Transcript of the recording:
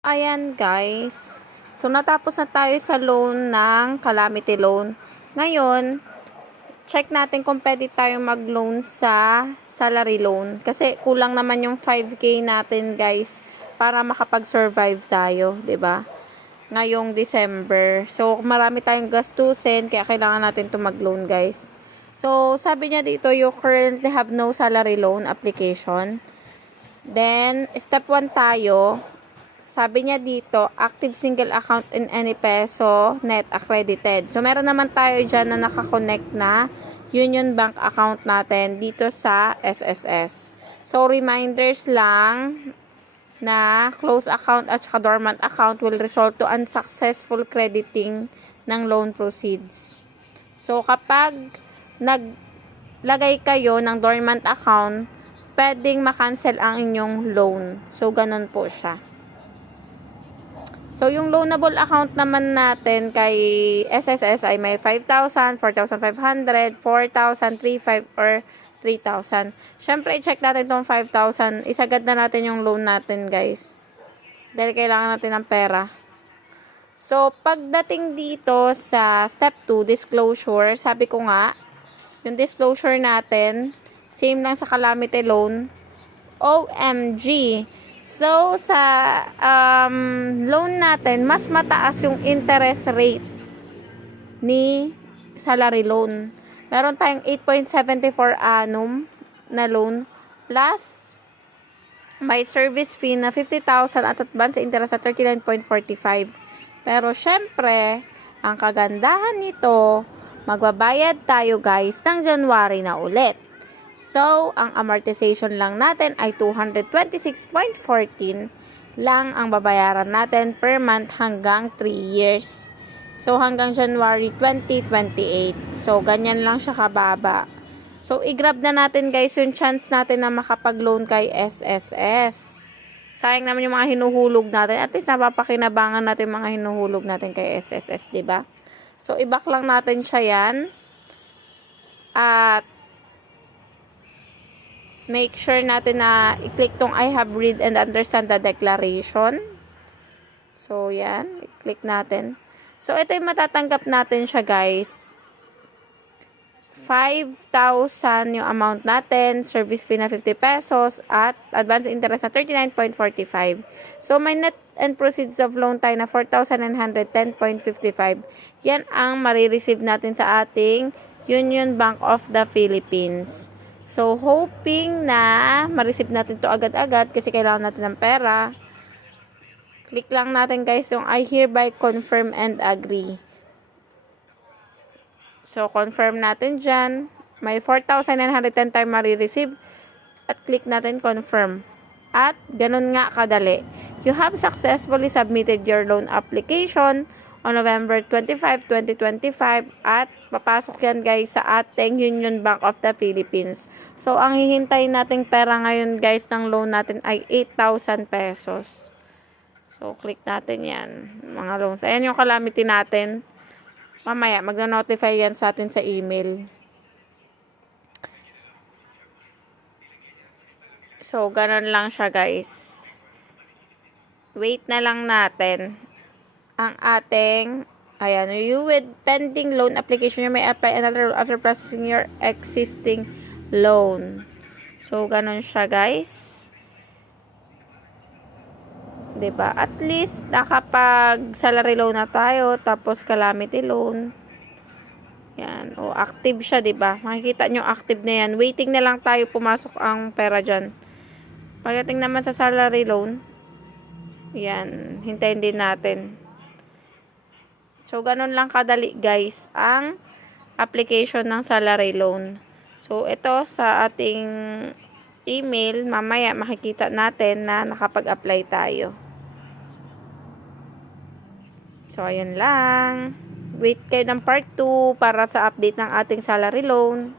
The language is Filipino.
Ayan guys. So natapos na tayo sa loan ng calamity loan. Ngayon, check natin kung pwede tayong mag-loan sa salary loan. Kasi kulang naman yung 5k natin guys para makapag-survive tayo, ba? Ngayong December. So marami tayong gastusin kaya kailangan natin 'to mag-loan guys. So sabi niya dito you currently have no salary loan application. Then step 1 tayo sabi niya dito, active single account in any peso, net accredited. So, meron naman tayo dyan na nakakonect na Union Bank account natin dito sa SSS. So, reminders lang na close account at saka dormant account will result to unsuccessful crediting ng loan proceeds. So, kapag naglagay kayo ng dormant account, pwedeng makancel ang inyong loan. So, ganun po siya. So, yung loanable account naman natin kay SSS ay may 5,000, 4,500, 4,000, 3,500, or 3,000. Siyempre, i-check natin itong 5,000. Isagad na natin yung loan natin, guys. Dahil kailangan natin ng pera. So, pagdating dito sa step 2, disclosure, sabi ko nga, yung disclosure natin, same lang sa calamity loan, OMG, So, sa um, loan natin, mas mataas yung interest rate ni salary loan. Meron tayong 8.74 annum na loan plus may service fee na 50,000 at advance interest at 39.45. Pero syempre, ang kagandahan nito, magbabayad tayo guys ng January na ulit. So, ang amortization lang natin ay 226.14 lang ang babayaran natin per month hanggang 3 years. So, hanggang January 2028. So, ganyan lang siya kababa. So, i-grab na natin guys yung chance natin na makapag-loan kay SSS. Sayang naman yung mga hinuhulog natin. At least napapakinabangan natin mga hinuhulog natin kay SSS, ba? So, i-back lang natin siya yan. At make sure natin na i-click tong I have read and understand the declaration. So, yan. I-click natin. So, ito yung matatanggap natin siya, guys. 5,000 yung amount natin, service fee na 50 pesos, at advance interest na 39.45. So, may net and proceeds of loan tayo na 4,910.55. Yan ang marireceive natin sa ating Union Bank of the Philippines. So, hoping na ma-receive natin to agad-agad kasi kailangan natin ng pera. Click lang natin guys yung I hereby confirm and agree. So, confirm natin dyan. May 4,910 tayo ma-receive. At click natin confirm. At ganun nga kadali. You have successfully submitted your loan application on November 25, 2025 at papasok yan guys sa ating Union Bank of the Philippines. So, ang hihintayin nating pera ngayon guys ng loan natin ay 8,000 pesos. So, click natin yan. Mga loans. Ayan yung calamity natin. Mamaya, magna-notify yan sa atin sa email. So, ganun lang siya guys. Wait na lang natin ang ating ayan, you with pending loan application, you may apply another after processing your existing loan. So, ganun siya, guys. ba? At least nakapag salary loan na tayo, tapos calamity loan. Yan, o active siya, ba? Makikita nyo active na yan. Waiting na lang tayo pumasok ang pera diyan. Pagdating naman sa salary loan, yan, hintayin din natin. So, ganun lang kadali guys ang application ng salary loan. So, ito sa ating email, mamaya makikita natin na nakapag-apply tayo. So, ayun lang. Wait kayo ng part 2 para sa update ng ating salary loan.